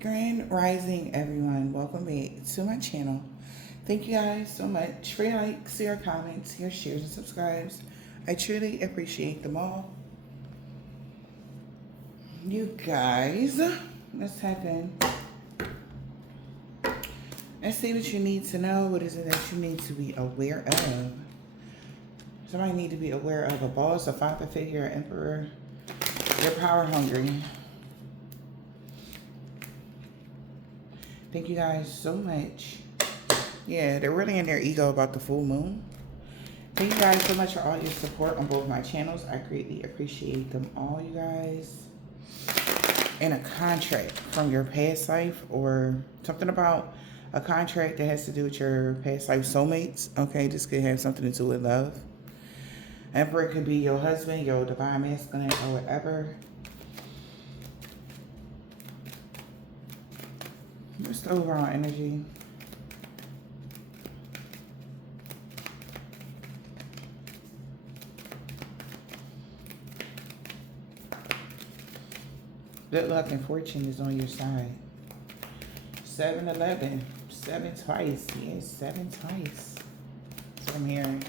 Grand Rising, everyone. Welcome back to my channel. Thank you guys so much for your likes, your comments, your shares, and subscribes. I truly appreciate them all. You guys, let's tap in. Let's see what you need to know. What is it that you need to be aware of? Somebody need to be aware of a boss, a father figure, an emperor. You're power hungry. Thank you guys so much. Yeah, they're really in their ego about the full moon. Thank you guys so much for all your support on both my channels. I greatly appreciate them all, you guys. And a contract from your past life, or something about a contract that has to do with your past life soulmates. Okay, this could have something to do with love. Emperor could be your husband, your divine masculine, or whatever. What's the overall energy? Good luck and fortune is on your side. 7-11. 7 twice. Yes, 7 twice. That's what I'm hearing.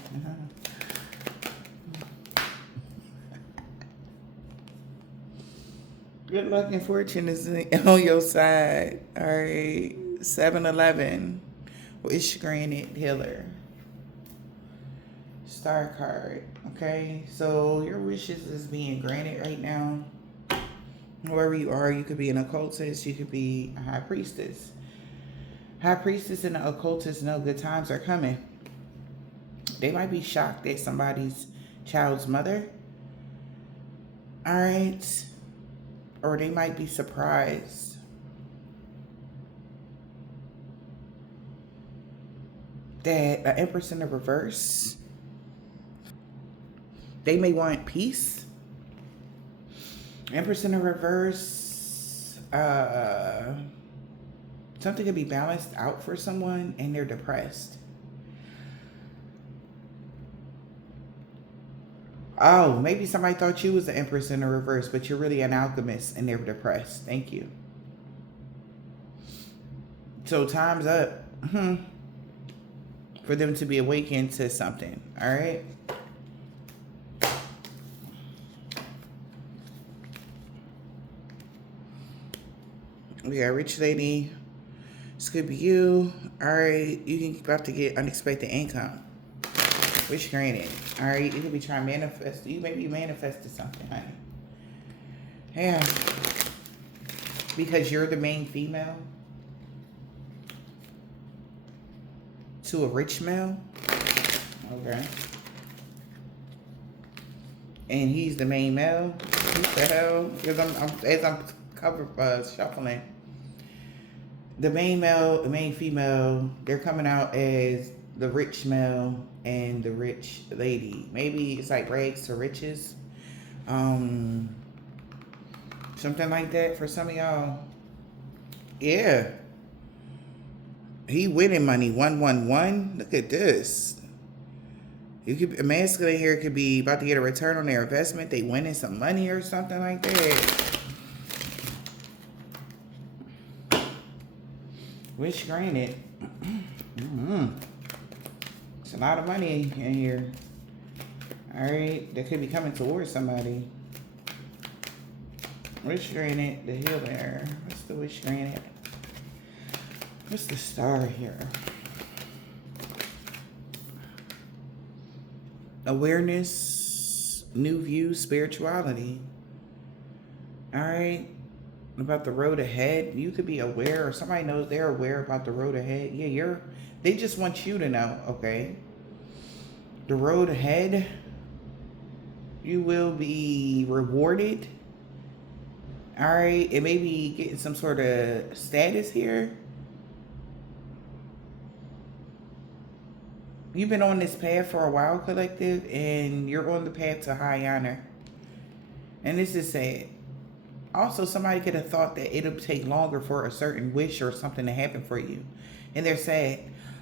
Good luck and fortune is on your side. All right. 7-11. Wish granted healer. Star card. Okay. So your wishes is being granted right now. Wherever you are, you could be an occultist. You could be a high priestess. High priestess and the occultist know good times are coming. They might be shocked at somebody's child's mother. All right. Or they might be surprised. That an Empress in the reverse. They may want peace. Empress in the reverse. Something could be balanced out for someone and they're depressed. Oh, maybe somebody thought you was the Empress in the reverse, but you're really an alchemist and they're depressed. Thank you. So time's up for them to be awakened to something. All right. We got rich lady. This could be you. All right. You can about to get unexpected income. Wish granted. All right. You could be trying to manifest. You may be manifesting something, honey. Yeah. Because you're the main female to a rich male. Okay. And he's the main male. What the hell? Because as I'm shuffling, the main male, the main female, they're coming out as the rich male and the rich lady. Maybe it's like rags to riches. Something like that for some of y'all. Yeah. He winning money. 111. Look at this. You could, a masculine here could be about to get a return on their investment. They winning some money or something like that. Wish granted. It's a lot of money in here. All right. That could be coming towards somebody. Wish granted. The healer. What's the wish granted? What's the star here? Awareness, new views, spirituality. All right. About the road ahead. You could be aware, or somebody knows they're aware about the road ahead. Yeah, they just want you to know, okay? The road ahead, you will be rewarded. All right. It may be getting some sort of status here. You've been on this path for a while, collective, and you're on the path to high honor. And this is sad. Also, somebody could have thought that it'll take longer for a certain wish or something to happen for you. And they're sad.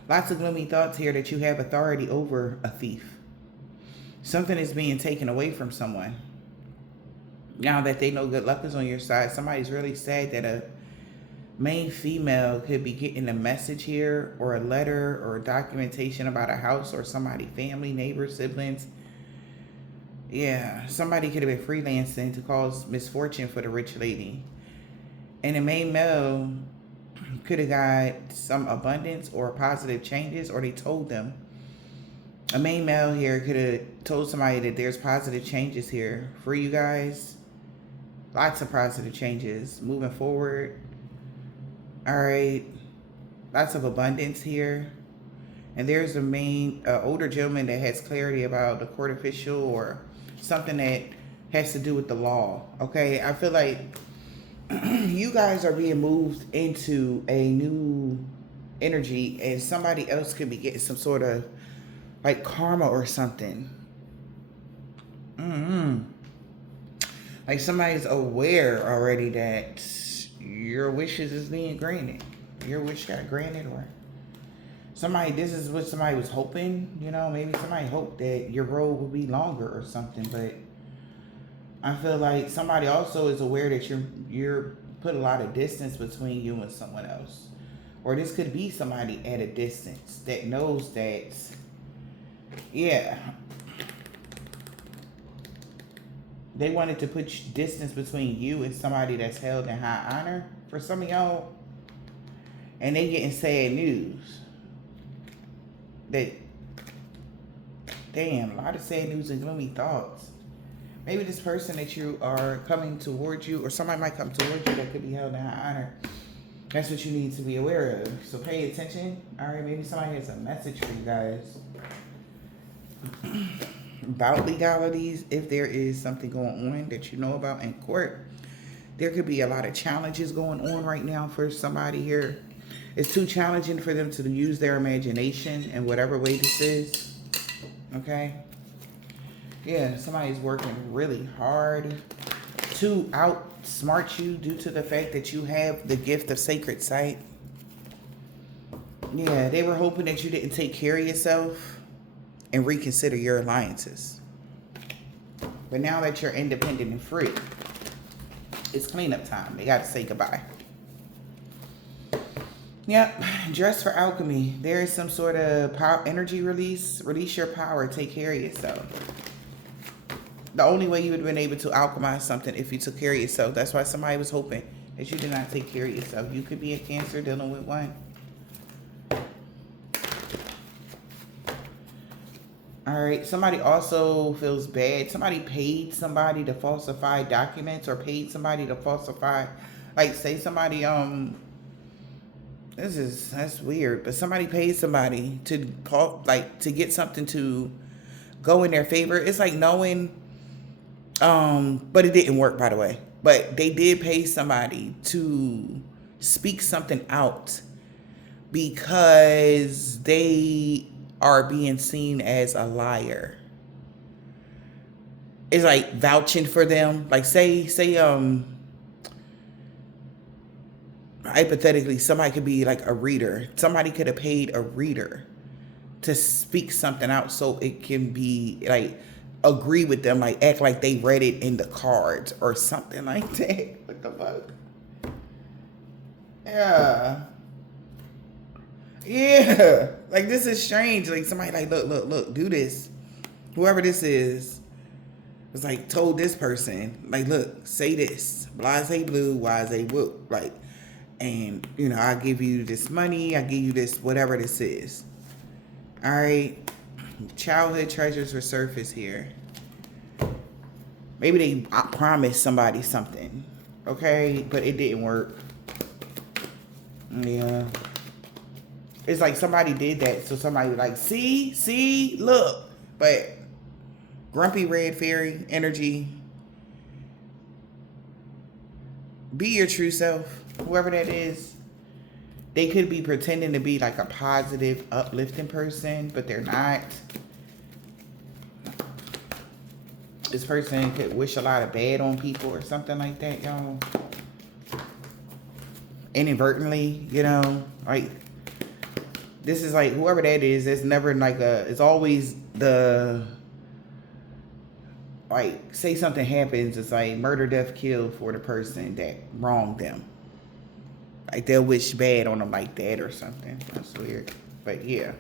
Lots of gloomy thoughts here that you have authority over a thief. Something is being taken away from someone. Now that they know good luck is on your side, somebody's really sad that Main female could be getting a message here, or a letter, or documentation about a house or somebody, family, neighbors, siblings. Yeah, somebody could have been freelancing to cause misfortune for the rich lady. And the main male could have got some abundance or positive changes, or they told them. A main male here could have told somebody that there's positive changes here for you guys. Lots of positive changes moving forward. All right. Lots of abundance here. And there's a main older gentleman that has clarity about the court official or something that has to do with the law. Okay. I feel like you guys are being moved into a new energy, and somebody else could be getting some sort of like karma or something. Like somebody's aware already that your wishes is being granted. Your wish got granted, or somebody, this is what somebody was hoping, you know, maybe somebody hoped that your road would be longer or something, but I feel like somebody also is aware that you're put a lot of distance between you and someone else. Or this could be somebody at a distance that knows that, yeah, they wanted to put distance between you and somebody that's held in high honor for some of y'all. And they getting sad news. That, damn, a lot of sad news and gloomy thoughts. Maybe this person that you are coming towards you, or somebody might come towards you that could be held in high honor. That's what you need to be aware of. So pay attention. All right, maybe somebody has a message for you guys. About legalities, if there is something going on that you know about in court, there could be a lot of challenges going on right now for somebody here. It's too challenging for them to use their imagination in whatever way this is. Okay? Yeah, somebody's working really hard to outsmart you due to the fact that you have the gift of sacred sight. Yeah, they were hoping that you didn't take care of yourself and reconsider your alliances. But now that you're independent and free, it's cleanup time. They got to say goodbye. Yep, dress for alchemy. There is some sort of power, energy release. Release your power. Take care of yourself. The only way you would have been able to alchemize something if you took care of yourself. That's why somebody was hoping that you did not take care of yourself. You could be a Cancer dealing with one. All right, somebody also feels bad. Somebody paid somebody to falsify documents, or paid somebody to falsify, like say somebody, that's weird, but somebody paid somebody to to get something to go in their favor. It's like knowing, but it didn't work, by the way. But they did pay somebody to speak something out because they are being seen as a liar. It's like vouching for them. Like say hypothetically, somebody could be like a reader. Somebody could have paid a reader to speak something out so it can be like, agree with them, like act like they read it in the cards or something like that. What the fuck? Yeah. Yeah. Like, this is strange. Like, somebody like, look, do this. Whoever this is was like, told this person, like, look, say this. Blase blue, wise whoop. Like, and, you know, I give you this money. I give you this, whatever this is. All right. Childhood treasures resurface here. Maybe they promised somebody something. Okay. But it didn't work. Yeah. It's like somebody did that. So somebody like, see, look. But grumpy red fairy energy. Be your true self. Whoever that is. They could be pretending to be like a positive, uplifting person, but they're not. This person could wish a lot of bad on people or something like that, y'all. Inadvertently, you know, like, this is like, whoever that is, it's never like it's always the, like, say something happens, it's like murder, death, kill for the person that wronged them. Like they'll wish bad on them like that or something. That's weird. But yeah.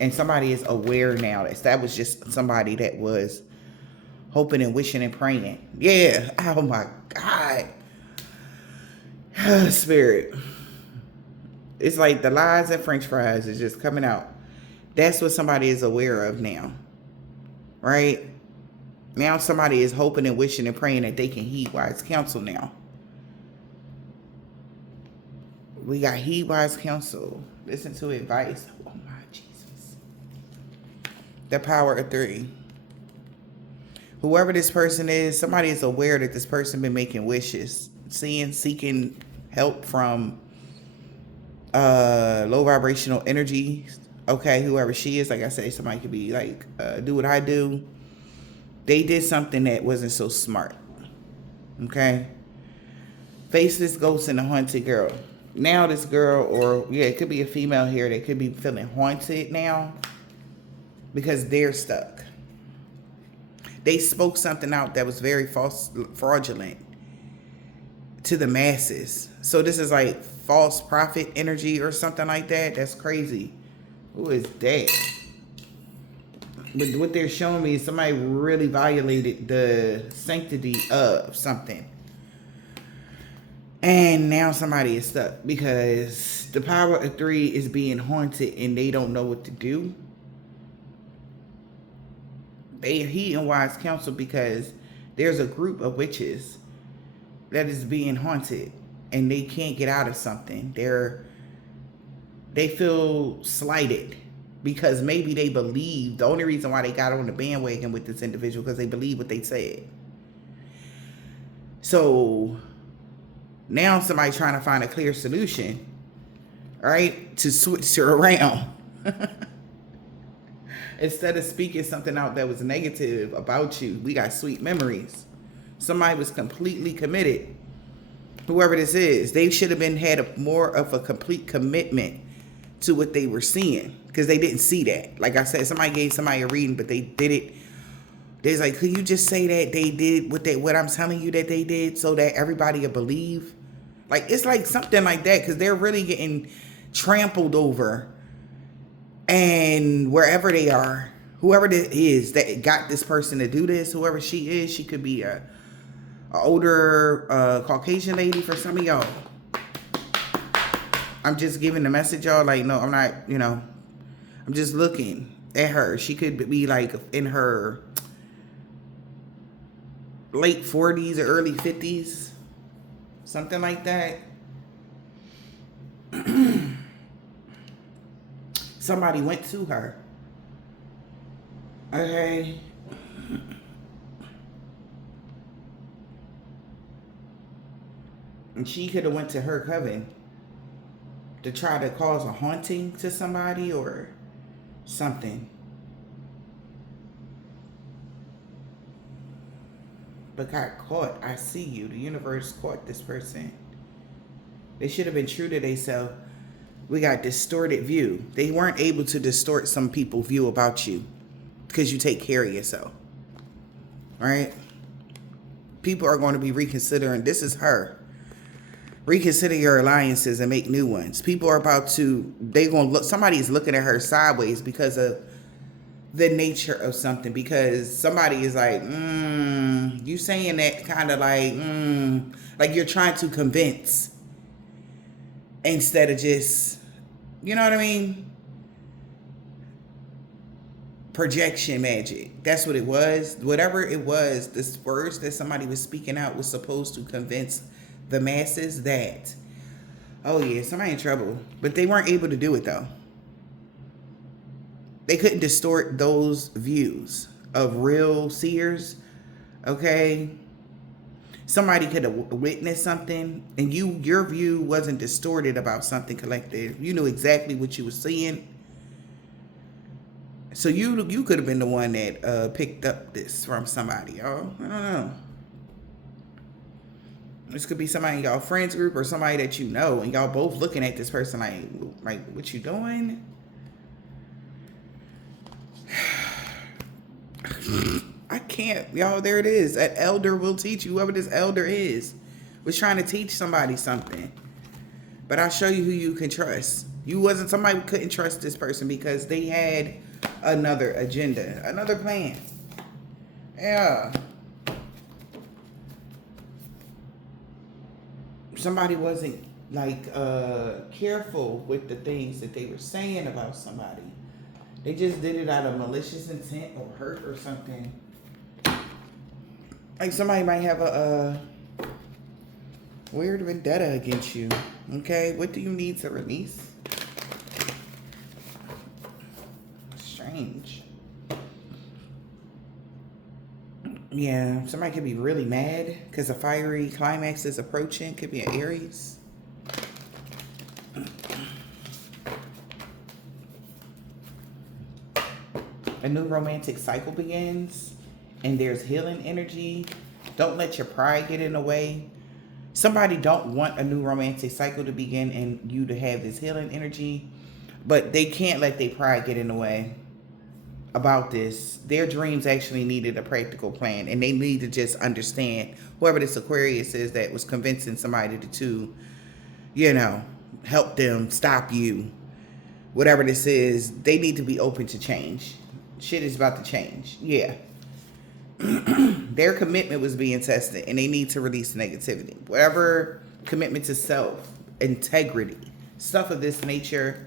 And somebody is aware now. That was just somebody that was hoping and wishing and praying. Yeah. Oh my God. Spirit. It's like the lies and french fries is just coming out. That's what somebody is aware of now. Right? Now somebody is hoping and wishing and praying that they can heed wise counsel now. We got heed wise counsel. Listen to advice. Oh my Jesus. The power of 3. Whoever this person is, somebody is aware that this person been making wishes, seeking help from low vibrational energy. Okay, whoever she is, like I say, somebody could be like, do what I do. They did something that wasn't so smart. Okay. Faceless ghost and a haunted girl. Now this girl, or yeah, it could be a female here that could be feeling haunted now because they're stuck. They spoke something out that was very false, fraudulent to the masses. So this is like false prophet energy or something like that. That's crazy. Who is that? But what they're showing me is somebody really violated the sanctity of something. And now somebody is stuck because the power of 3 is being haunted and they don't know what to do. They are heeding wise counsel because there's a group of witches that is being haunted and they can't get out of something. They feel slighted because maybe they believe, the only reason why they got on the bandwagon with this individual because they believe what they said. So now somebody trying to find a clear solution, right? To switch her around. Instead of speaking something out that was negative about you, we got sweet memories. Somebody was completely committed. Whoever this is, they should have had more of a complete commitment to what they were seeing because they didn't see that. Like I said, somebody gave somebody a reading, but they did it. They're like, could you just say that they did what I'm telling you that they did so that everybody will believe? Like, it's like something like that because they're really getting trampled over. And wherever they are, whoever it is that got this person to do this, whoever she is, she could be a older Caucasian lady for some of y'all. I'm just giving the message, y'all. Like, no, I'm not, I'm just looking at her. She could be like in her late 40s or early 50s. Something like that. Somebody went to her. Okay. And she could have went to her coven to try to cause a haunting to somebody or something. But got caught. I see you. The universe caught this person. They should have been true to themselves. We got distorted view. They weren't able to distort some people's view about you because you take care of yourself. Right? People are going to be reconsidering. This is her. Reconsider your alliances and make new ones. People are about to, somebody's looking at her sideways because of the nature of something. Because somebody is like, you saying that kind of like you're trying to convince instead of just, you know what I mean? Projection magic. That's what it was. Whatever it was, this words that somebody was speaking out was supposed to convince the masses that, oh yeah, somebody in trouble. But they weren't able to do it though. They couldn't distort those views of real seers. Okay. Somebody could have witnessed something and your view wasn't distorted about something collective. You knew exactly what you were seeing. So you could have been the one that picked up this from somebody, y'all. I don't know. This could be somebody in y'all friends group or somebody that you know, and y'all both looking at this person like what you doing? I can't, y'all. There it is. That elder will teach you, whoever this elder is. Was trying to teach somebody something. But I'll show you who you can trust. You wasn't somebody who couldn't trust this person because they had another agenda, another plan. Yeah. Somebody wasn't like careful with the things that they were saying about somebody. They just did it out of malicious intent or hurt or something. Like somebody might have a weird vendetta against you. Okay, what do you need to release? Strange. Yeah, somebody could be really mad because a fiery climax is approaching. Could be an Aries. A new romantic cycle begins and there's healing energy. Don't let your pride get in the way. Somebody don't want a new romantic cycle to begin and you to have this healing energy, but they can't let their pride get in the way about this. Their dreams actually needed a practical plan, and they need to just understand whoever this Aquarius is that was convincing somebody to you know, help them stop you. Whatever this is, they need to be open to change. Shit is about to change. Yeah. Their commitment was being tested and they need to release negativity. Whatever commitment to self, integrity, stuff of this nature,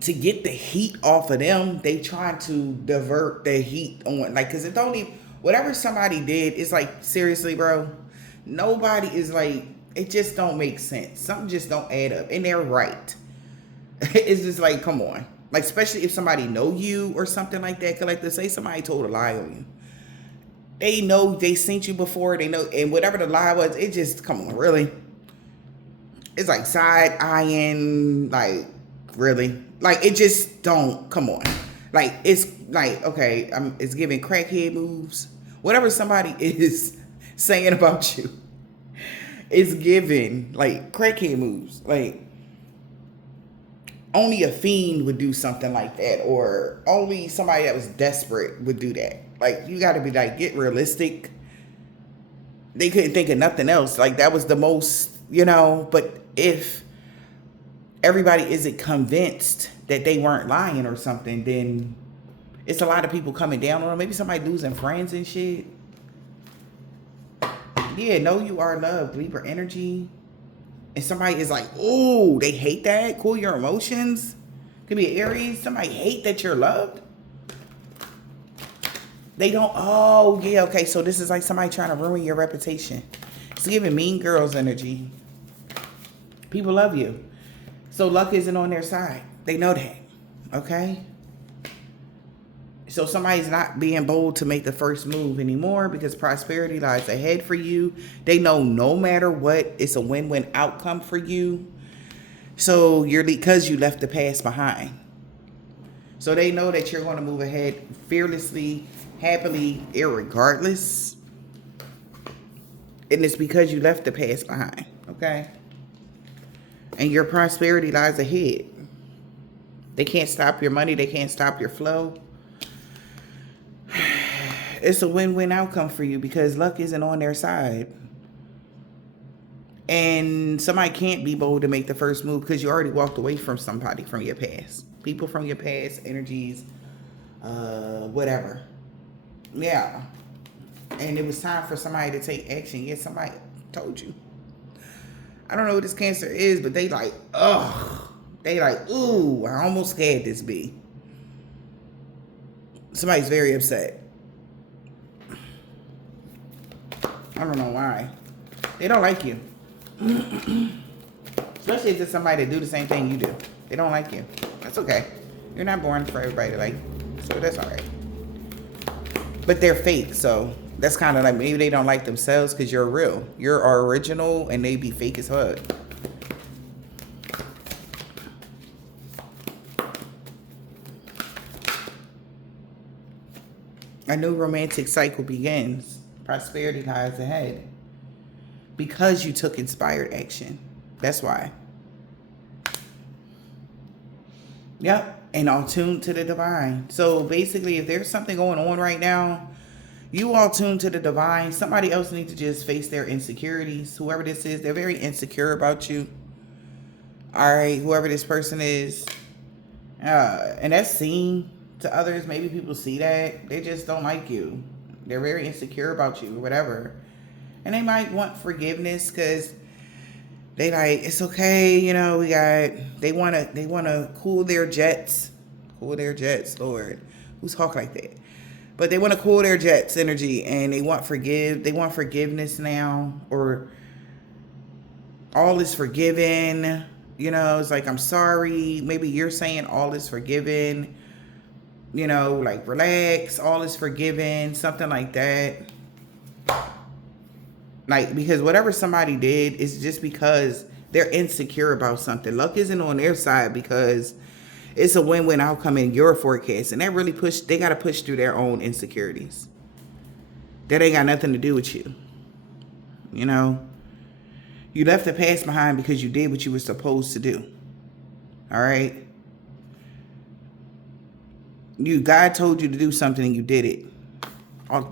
to get the heat off of them, they try to divert the heat on, like, because it don't even, whatever somebody did, it's like, seriously, bro, nobody is like, it just don't make sense. Something just don't add up. And they're right. It's just like, come on. Like, especially if somebody know you or something like that. Cause like, let's say somebody told a lie on you. They know they seen you before. They know, and whatever the lie was, it just, come on, really? It's like side eyeing, like, really? Like, it just don't, come on. Like, it's like, okay, it's giving crackhead moves. Whatever somebody is saying about you, it's giving, like, crackhead moves. Like, only a fiend would do something like that, or only somebody that was desperate would do that. Like, you got to be like, get realistic. They couldn't think of nothing else. Like, that was the most, you know. But if everybody isn't convinced that they weren't lying or something, then it's a lot of people coming down on them. Maybe somebody losing friends and shit. Yeah, know you are loved. Libra energy. And somebody is like, oh, they hate that. Cool your emotions. Could be an Aries. Somebody hate that you're loved. They don't. Oh, yeah. Okay. So this is like somebody trying to ruin your reputation. It's giving mean girls energy. People love you. So luck isn't on their side. They know that. Okay. So somebody's not being bold to make the first move anymore because prosperity lies ahead for you. They know no matter what, it's a win-win outcome for you. So you're, because you left the past behind. So they know that you're going to move ahead fearlessly, happily, irregardless. And it's because you left the past behind. Okay. And your prosperity lies ahead. They can't stop your money. They can't stop your flow. It's a win-win outcome for you because luck isn't on their side. And somebody can't be bold to make the first move because you already walked away from somebody from your past. People from your past, energies, whatever. Yeah. And it was time for somebody to take action. Yes, somebody told you. I don't know what this Cancer is, but they like, ugh. They like, ooh, I almost had this be. Somebody's very upset. I don't know why. They don't like you. Especially if it's somebody that do the same thing you do. They don't like you. That's okay. You're not born for everybody to like. So that's all right. But they're fake. So that's kind of like, maybe they don't like themselves because you're real. You're original and they be fake as fuck. A new romantic cycle begins. Prosperity lies ahead. Because you took inspired action. That's why. Yep. And all tuned to the divine. So basically, if there's something going on right now, You all tuned to the divine. Somebody else needs to just face their insecurities. Whoever this is, they're very insecure about you. All right, whoever this person is. And that's seen to others. Maybe people see that. They just don't like you. They're very insecure about you or whatever. And they might want forgiveness because they like, it's okay, you know, they wanna cool their jets. Cool their jets, Lord. Who's talk like that? But they want to cool their jets energy and they want forgiveness now, or all is forgiven. You know, it's like, I'm sorry. Maybe you're saying all is forgiven. You know, like, relax, all is forgiven, something like that. Like, because whatever somebody did is just because they're insecure about something. Luck isn't on their side because it's a win-win outcome in your forecast. And that really they got to push through their own insecurities. That ain't got nothing to do with you. You know? You left the past behind because you did what you were supposed to do. All right? God told you to do something and you did it.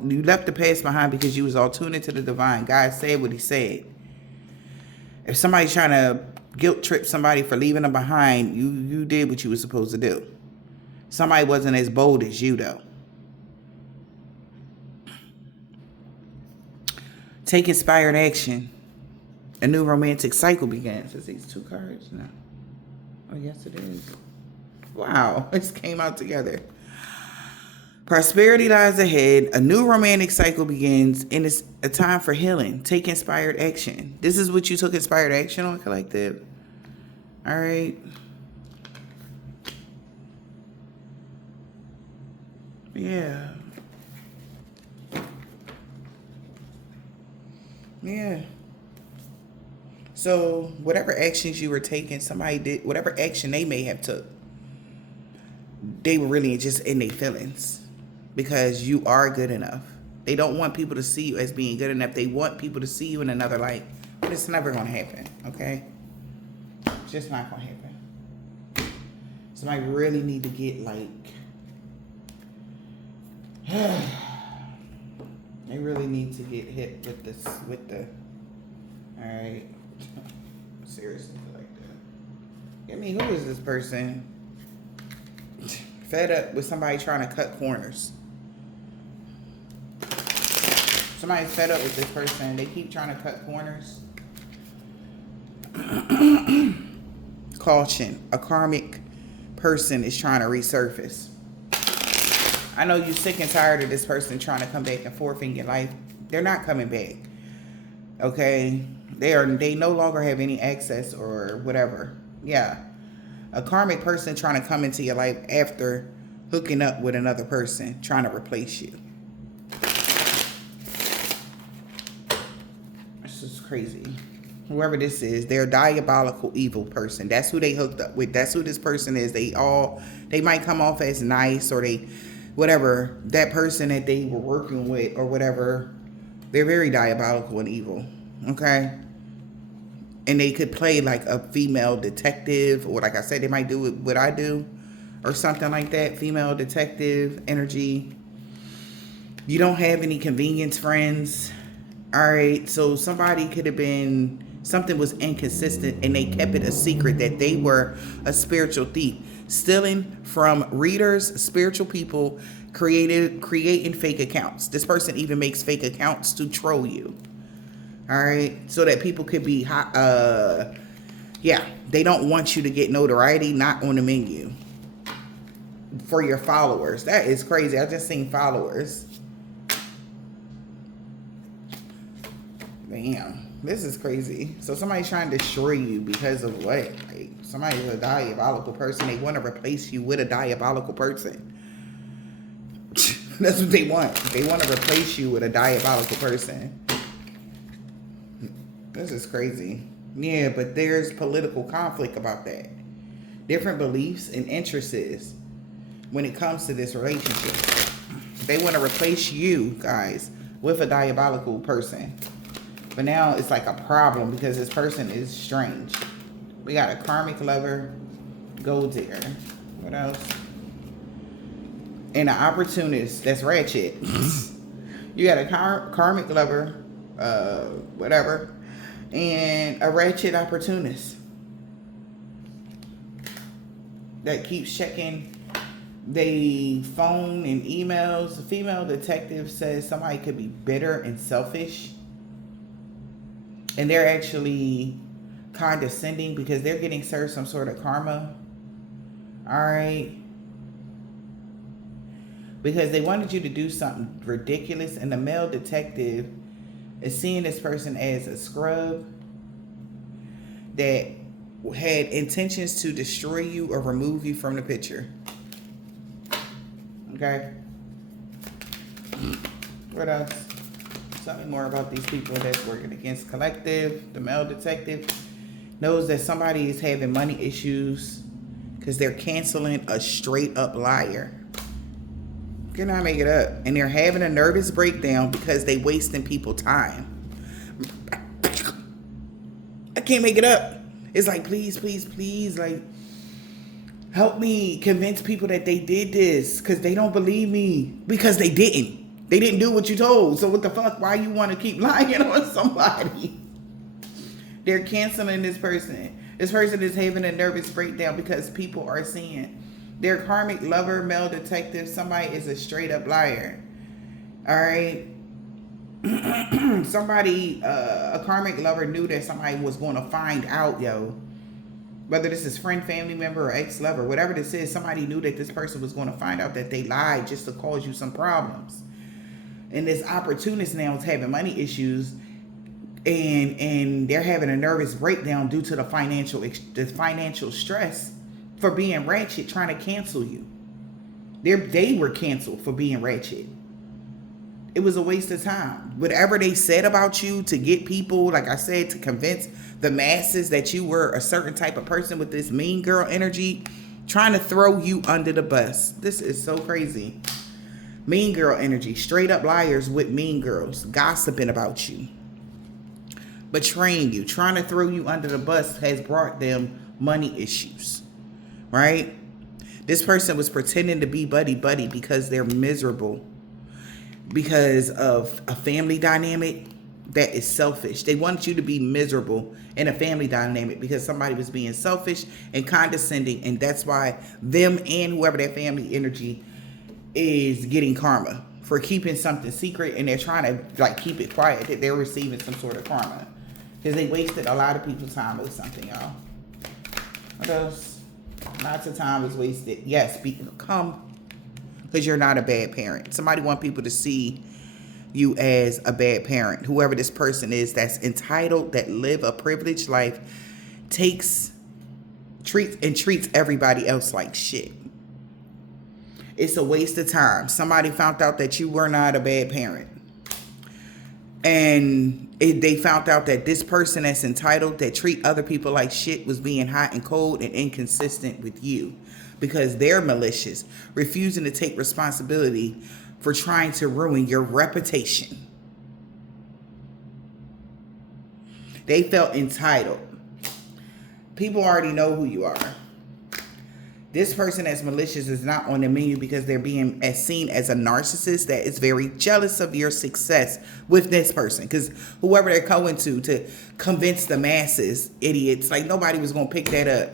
You left the past behind because you was all tuned into the divine. God said what he said. If somebody's trying to guilt trip somebody for leaving them behind, you did what you were supposed to do. Somebody wasn't as bold as you, though. Take inspired action. A new romantic cycle begins. Is these two cards? No. Oh, yes, it is. Wow. It just came out together. Prosperity lies ahead. A new romantic cycle begins, and it's a time for healing. Take inspired action. This is what you took inspired action on, collective. All right. Yeah. Yeah. So whatever actions you were taking, somebody did, whatever action they may have took, they were really just in their feelings. Because you are good enough. They don't want people to see you as being good enough. They want people to see you in another light. But it's never going to happen, okay? It's just not going to happen. Somebody really need to get, like... they really need to get hit with this, with the... Alright. Seriously, like that. I mean, who is this person? Fed up with somebody trying to cut corners. Somebody's fed up with this person. They keep trying to cut corners. Caution. A karmic person is trying to resurface. I know you're sick and tired of this person trying to come back and forth in your life. They're not coming back. Okay? They no longer have any access or whatever. Yeah. A karmic person trying to come into your life after hooking up with another person, trying to replace you. This is crazy. Whoever this is, they're a diabolical, evil person. That's who they hooked up with. That's who this person is. They might come off as nice, or whatever, that person that they were working with or whatever, they're very diabolical and evil. Okay? And they could play like a female detective, or like I said, they might do what I do or something like that. Female detective energy. You don't have any convenience friends. All right. So somebody could have been, something was inconsistent and they kept it a secret that they were a spiritual thief, stealing from readers, spiritual people, creating fake accounts. This person even makes fake accounts to troll you. All right, so that people could be they don't want you to get notoriety, not on the menu for your followers. That is crazy. I just seen followers. Damn, this is crazy. So somebody's trying to destroy you because of what? Like, somebody's a diabolical person. They want to replace you with a diabolical person. That's what they want. They want to replace you with a diabolical person. This is crazy. Yeah, but there's political conflict about that. Different beliefs and interests when it comes to this relationship. They want to replace you guys with a diabolical person. But now it's like a problem because this person is strange. We got a karmic lover, gold digger. What else? And an opportunist that's ratchet. You got a karmic lover, whatever, and a ratchet opportunist that keeps checking they phone and emails. The female detective says somebody could be bitter and selfish, and they're actually condescending because they're getting served some sort of karma. All right. Because they wanted you to do something ridiculous, and the male detective is seeing this person as a scrub that had intentions to destroy you or remove you from the picture. Okay. What else? Tell me more about these people that's working against collective. The male detective knows that somebody is having money issues because they're canceling a straight up liar. Cannot make it up. And they're having a nervous breakdown because they wasting people time. I can't make it up. It's like, please, please, please, like, help me convince people that they did this because they don't believe me because they didn't. They didn't do what you told. So what the fuck? Why you want to keep lying on somebody? They're canceling this person. This person is having a nervous breakdown because people are seeing their karmic lover, male detective, somebody is a straight up liar. All right. Somebody, a karmic lover knew that somebody was going to find out, yo. Whether this is friend, family member, or ex-lover, whatever this is, somebody knew that this person was going to find out that they lied just to cause you some problems. And this opportunist now is having money issues, and they're having a nervous breakdown due to the financial stress for being ratchet, trying to cancel you. They were canceled for being ratchet. It was a waste of time. Whatever they said about you to get people, like I said, to convince the masses that you were a certain type of person with this mean girl energy, trying to throw you under the bus. This is so crazy. Mean girl energy, straight up liars with mean girls, gossiping about you, betraying you, trying to throw you under the bus has brought them money issues, right? This person was pretending to be buddy because they're miserable because of a family dynamic that is selfish. They want you to be miserable in a family dynamic because somebody was being selfish and condescending, and that's why them and whoever that family energy is getting karma for keeping something secret, and they're trying to like keep it quiet that they're receiving some sort of karma because they wasted a lot of people's time with something, y'all. What else? Lots of time was wasted. Yes, come because you're not a bad parent. Somebody want people to see you as a bad parent. Whoever this person is that's entitled, that live a privileged life, treats everybody else like shit. It's a waste of time. Somebody found out that you were not a bad parent. And they found out that this person that's entitled, that treat other people like shit, was being hot and cold and inconsistent with you because they're malicious, refusing to take responsibility for trying to ruin your reputation. They felt entitled. People already know who you are. This person that's malicious is not on the menu because they're being seen as a narcissist that is very jealous of your success with this person. Because whoever they're going to convince the masses, idiots, like nobody was going to pick that up.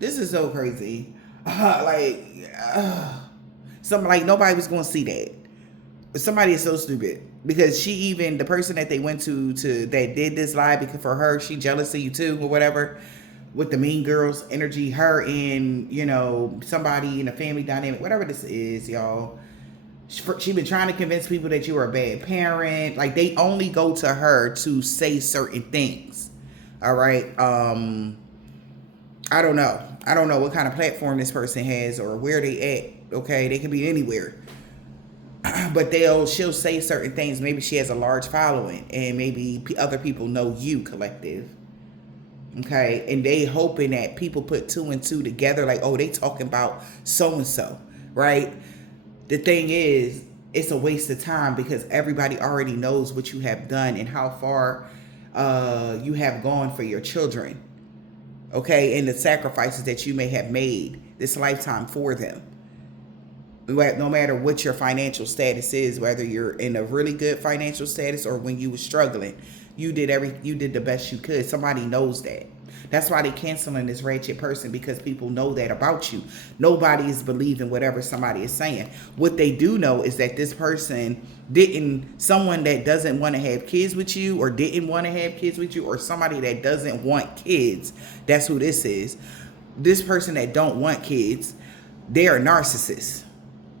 This is so crazy. Nobody was going to see that. Somebody is so stupid because the person that they went to that did this lie, because for her, she jealous of you too or whatever. With the mean girls energy, her and, somebody in a family dynamic, whatever this is, y'all. She been trying to convince people that you were a bad parent. Like, they only go to her to say certain things. All right. I don't know. I don't know what kind of platform this person has or where they at. Okay. They can be anywhere. But she'll say certain things. Maybe she has a large following and maybe other people know you, collective. Okay, and they hoping that people put two and two together, like, oh, they talking about so-and-so, right? The thing is, it's a waste of time because everybody already knows what you have done and how far you have gone for your children, okay? And the sacrifices that you may have made this lifetime for them. no matter what your financial status is, whether you're in a really good financial status or when you were struggling, you did the best you could. Somebody knows that. That's why they canceling this ratchet person, because people know that about you. Nobody is believing whatever somebody is saying. What they do know is that this person someone that doesn't want to have kids with you, or didn't want to have kids with you, or somebody that doesn't want kids, that's who this is. This person that don't want kids, they're a narcissist.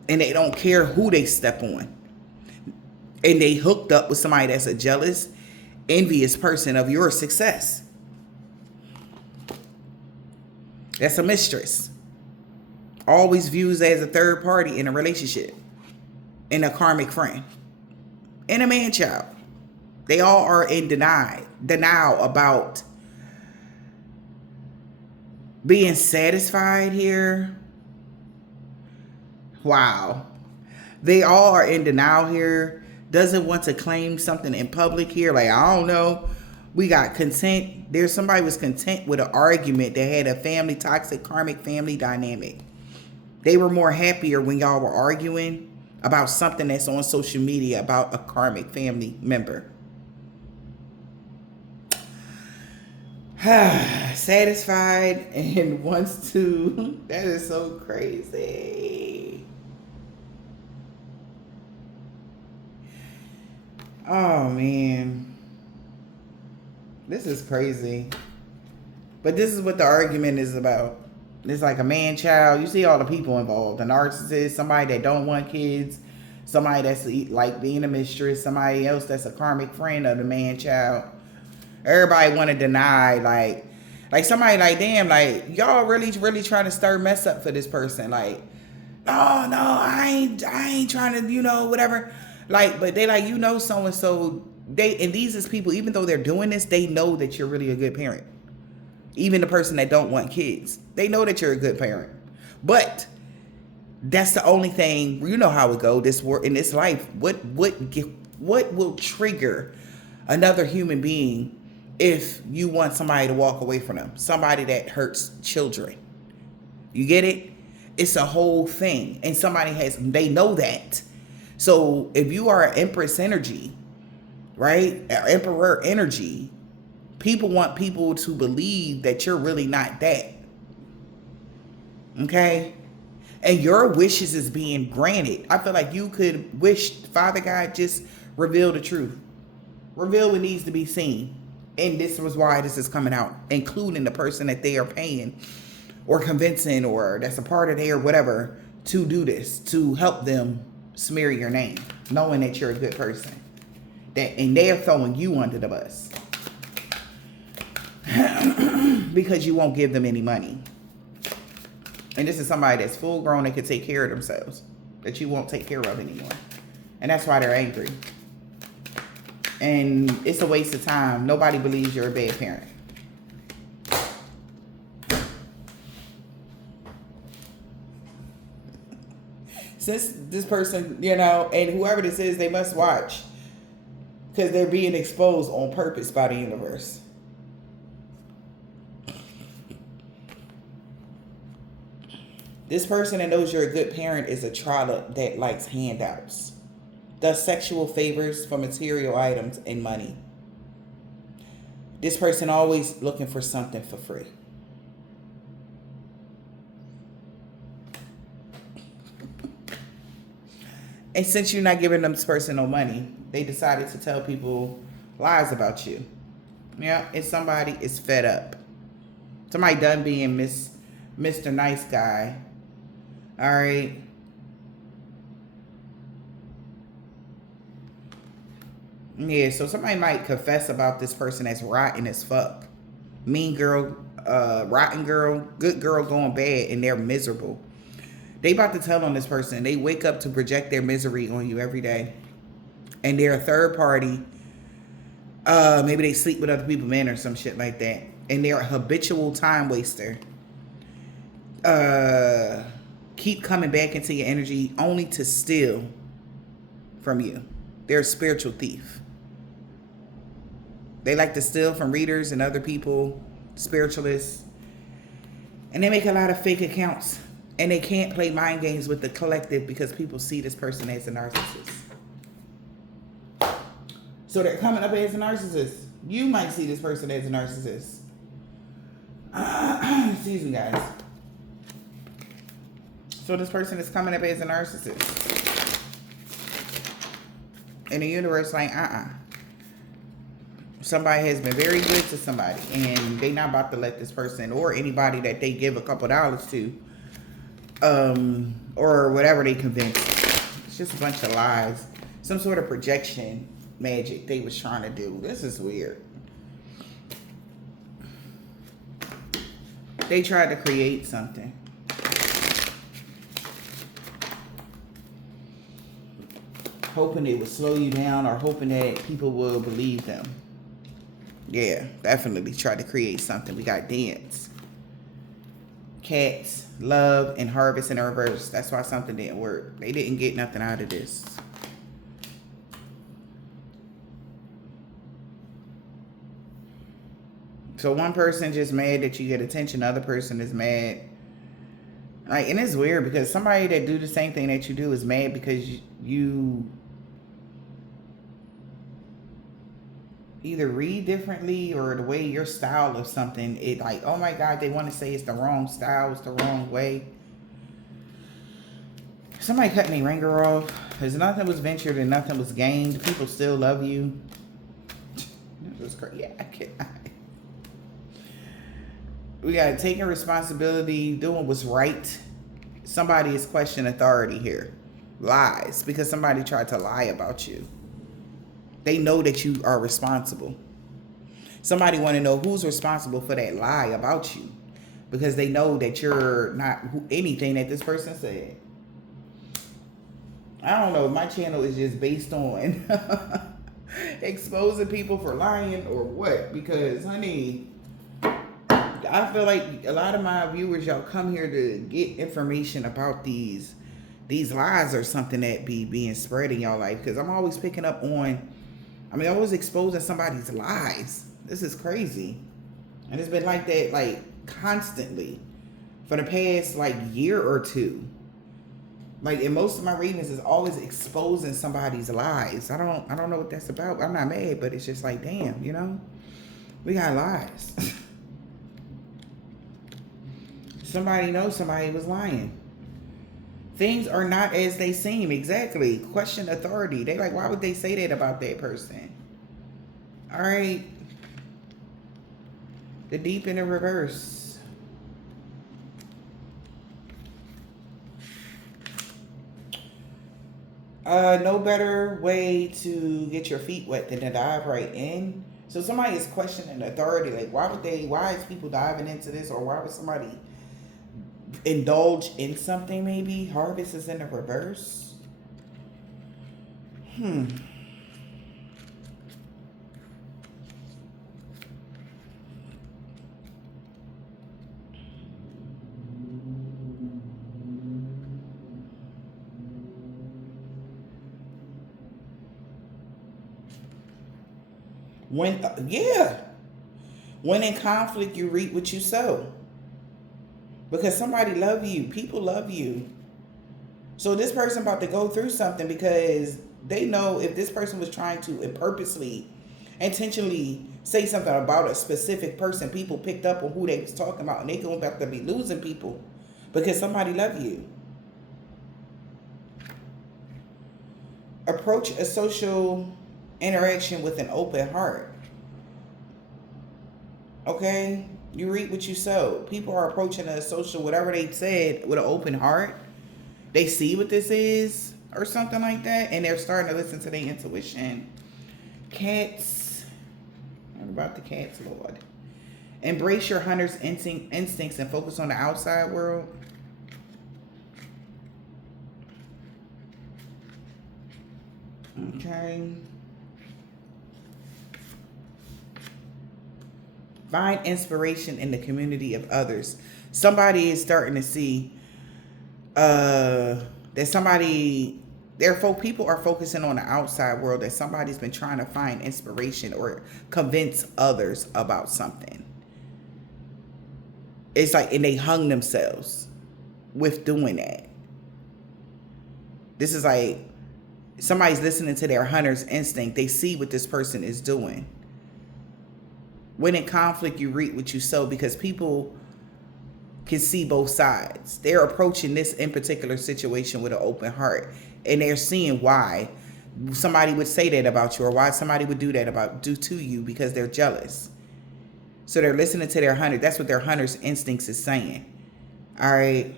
And they don't care who they step on. And they hooked up with somebody that's a jealous, envious person of your success. That's a mistress. Always views as a third party in a relationship. And a karmic friend. And a man-child. They all are in denial about being satisfied here. Wow. They all are in denial here. Doesn't want to claim something in public here. Like, I don't know. We got content. There's somebody was content with an argument that had a toxic karmic family dynamic. They were more happier when y'all were arguing about something that's on social media about a karmic family member. Satisfied and wants to. That is so crazy. Oh, man. This is crazy. But this is what the argument is about. It's like a man-child. You see all the people involved. A narcissist, somebody that don't want kids, somebody that's like being a mistress, somebody else that's a karmic friend of the man-child. Everybody want to deny, like somebody like, damn, like, y'all really trying to stir mess up for this person. Like, no, I ain't trying to, whatever. Like, but they like, so-and-so, and these is people, even though they're doing this, they know that you're really a good parent. Even the person that don't want kids, they know that you're a good parent. But that's the only thing, you know how it go in this life. What will trigger another human being if you want somebody to walk away from them? Somebody that hurts children. You get it? It's a whole thing. And they know that. So if you are an Empress energy, right? Emperor energy, people want people to believe that you're really not that. Okay? And your wishes is being granted. I feel like you could wish, Father God, just reveal the truth. Reveal what needs to be seen. And this was why this is coming out, including the person that they are paying or convincing or that's a part of their whatever to do this, to help them smear your name, knowing that you're a good person. And they're throwing you under the bus because you won't give them any money. And this is somebody that's full grown and can take care of themselves, that you won't take care of anymore. And that's why they're angry. And it's a waste of time. Nobody believes you're a bad parent. Since this person, and whoever this is, they must watch. Because they're being exposed on purpose by the universe. This person that knows you're a good parent is a trollop that likes handouts. Does sexual favors for material items and money. This person always looking for something for free. And since you're not giving this person no money, they decided to tell people lies about you. Yeah, and somebody is fed up. Somebody done being Mr. Nice Guy. All right. Yeah, so somebody might confess about this person that's rotten as fuck. Mean girl, rotten girl, good girl going bad, and they're miserable. They about to tell on this person. They wake up to project their misery on you every day. And they're a third party. Maybe they sleep with other people, men, or some shit like that. And they're a habitual time waster. Keep coming back into your energy only to steal from you. They're a spiritual thief. They like to steal from readers and other people, spiritualists. And they make a lot of fake accounts And they can't play mind games with the collective because people see this person as a narcissist. So they're coming up as a narcissist. You might see this person as a narcissist. Excuse me, guys. So this person is coming up as a narcissist. And the universe like, somebody has been very good to somebody, and they not about to let this person or anybody that they give a couple dollars to, or whatever they convince. It's just a bunch of lies. Some sort of projection magic they was trying to do. This is weird. They tried to create something. Hoping it would slow you down, or hoping that people will believe them. Yeah, definitely tried to create something. We got dance, cats, love, and harvest in reverse. That's why something didn't work. They didn't get nothing out of this. So one person just mad that you get attention. The other person is mad. Like, and it's weird because somebody that do the same thing that you do is mad because you either read differently, or the way your style of something, it like, oh my God, they want to say it's the wrong style, it's the wrong way. Somebody cutting their ringer off because nothing was ventured and nothing was gained. People still love you. That was crazy. Yeah, I can't. We got taking responsibility, doing what's right. Somebody is questioning authority here. Lies, because somebody tried to lie about you. They know that you are responsible. Somebody want to know who's responsible for that lie about you, because they know that you're not anything that this person said. I don't know. My channel is just based on exposing people for lying or what, because, honey, I feel like a lot of my viewers, y'all come here to get information about these lies or something that be being spread in y'all life. Because I'm always picking up on, I'm always exposing somebody's lies. This is crazy. And it's been like that, like, constantly for the past, like, year or two. Like, in most of my readings is always exposing somebody's lies. I don't know what that's about. I'm not mad, but it's just like, damn, you know? We got lies. Somebody knows somebody was lying. Things are not as they seem. Exactly. Question authority. They like, why would they say that about that person? All right. The deep in the reverse. No better way to get your feet wet than to dive right in. So somebody is questioning authority. Like, why is people diving into this? Or why would somebody indulge in something? Maybe harvest is in the reverse. When in conflict, you reap what you sow. Because somebody love you. People love you. So this person about to go through something because they know if this person was trying to purposely, intentionally say something about a specific person, people picked up on who they was talking about, and they going about to be losing people because somebody love you. Approach a social interaction with an open heart. Okay? You reap what you sow. People are approaching a social, whatever they said, with an open heart. They see what this is or something like that, and they're starting to listen to their intuition. Cats. What about the cats, Lord? Embrace your hunter's instincts and focus on the outside world. Okay. Find inspiration in the community of others. Somebody is starting to see that people are focusing on the outside world, that somebody's been trying to find inspiration or convince others about something. It's like, and they hung themselves with doing that. This is like somebody's listening to their hunter's instinct. They see what this person is doing. When in conflict, you reap what you sow, because people can see both sides. They're approaching this in particular situation with an open heart, and they're seeing why somebody would say that about you, or why somebody would do to you, because they're jealous. So they're listening to their hunter. That's what their hunter's instincts is saying. All right.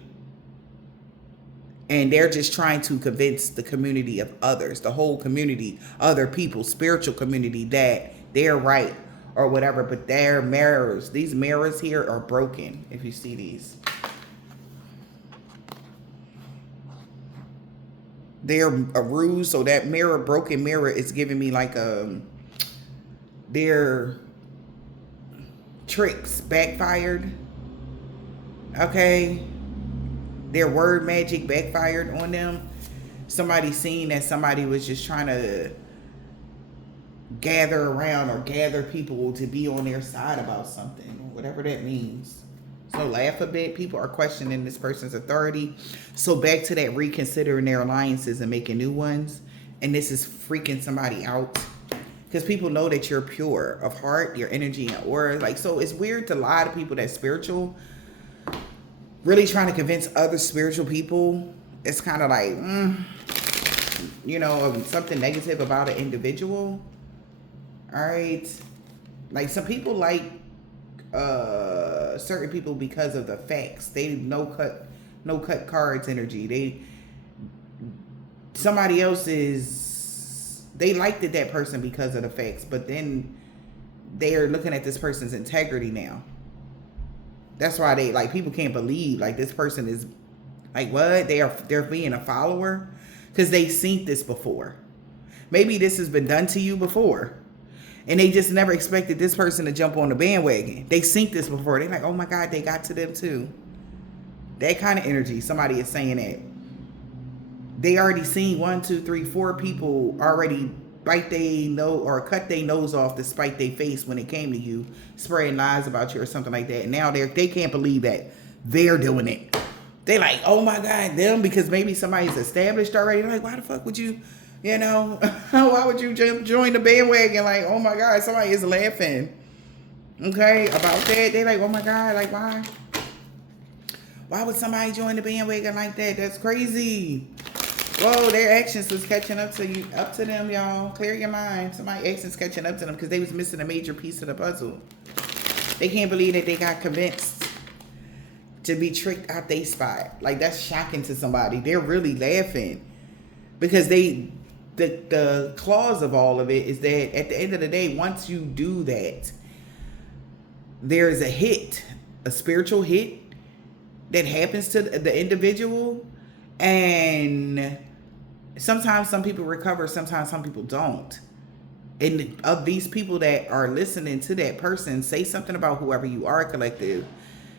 And they're just trying to convince the community of others, the whole community, other people, spiritual community, that they're right or whatever. But they're mirrors. These mirrors here are broken, if you see these. They're a ruse. So that mirror, broken mirror, is giving me like their tricks backfired. Okay. Their word magic backfired on them. Somebody seen that somebody was just trying to gather around or gather people to be on their side about something, whatever that means. So laugh a bit. People are questioning this person's authority. So back to that, reconsidering their alliances and making new ones. And this is freaking somebody out, because people know that you're pure of heart, your energy and aura. Like, so it's weird to lie to people that's spiritual. Really trying to convince other spiritual people. It's kind of like, something negative about an individual. All right. Like, some people like certain people because of the facts. They no cut cards energy. Somebody else they liked that person because of the facts, but then they are looking at this person's integrity now. That's why people can't believe like this person is like, what? They're being a follower, because they seen this before. Maybe this has been done to you before, and they just never expected this person to jump on the bandwagon. They seen this before. They're like, oh my God, they got to them too. That kind of energy. Somebody is saying that they already seen 1, 2, 3, 4 people already bite they nose or cut their nose off to spite their face when it came to you, spreading lies about you or something like that. And now they can't believe that they're doing it. They like, oh my God, them, because maybe somebody's established already. They're like, why the fuck would you, why would you join the bandwagon? Like, oh my God, somebody is laughing. Okay, about that. They like, oh my God, like why? Why would somebody join the bandwagon like that? That's crazy. Whoa, their actions was catching up to them, y'all. Clear your mind. Somebody's actions catching up to them because they was missing a major piece of the puzzle. They can't believe that they got convinced to be tricked out their spot. Like, that's shocking to somebody. They're really laughing because the clause of all of it is that at the end of the day, once you do that, there is a hit, a spiritual hit that happens to the individual. And sometimes some people recover, sometimes some people don't. And of these people that are listening to that person say something about whoever you are, collective,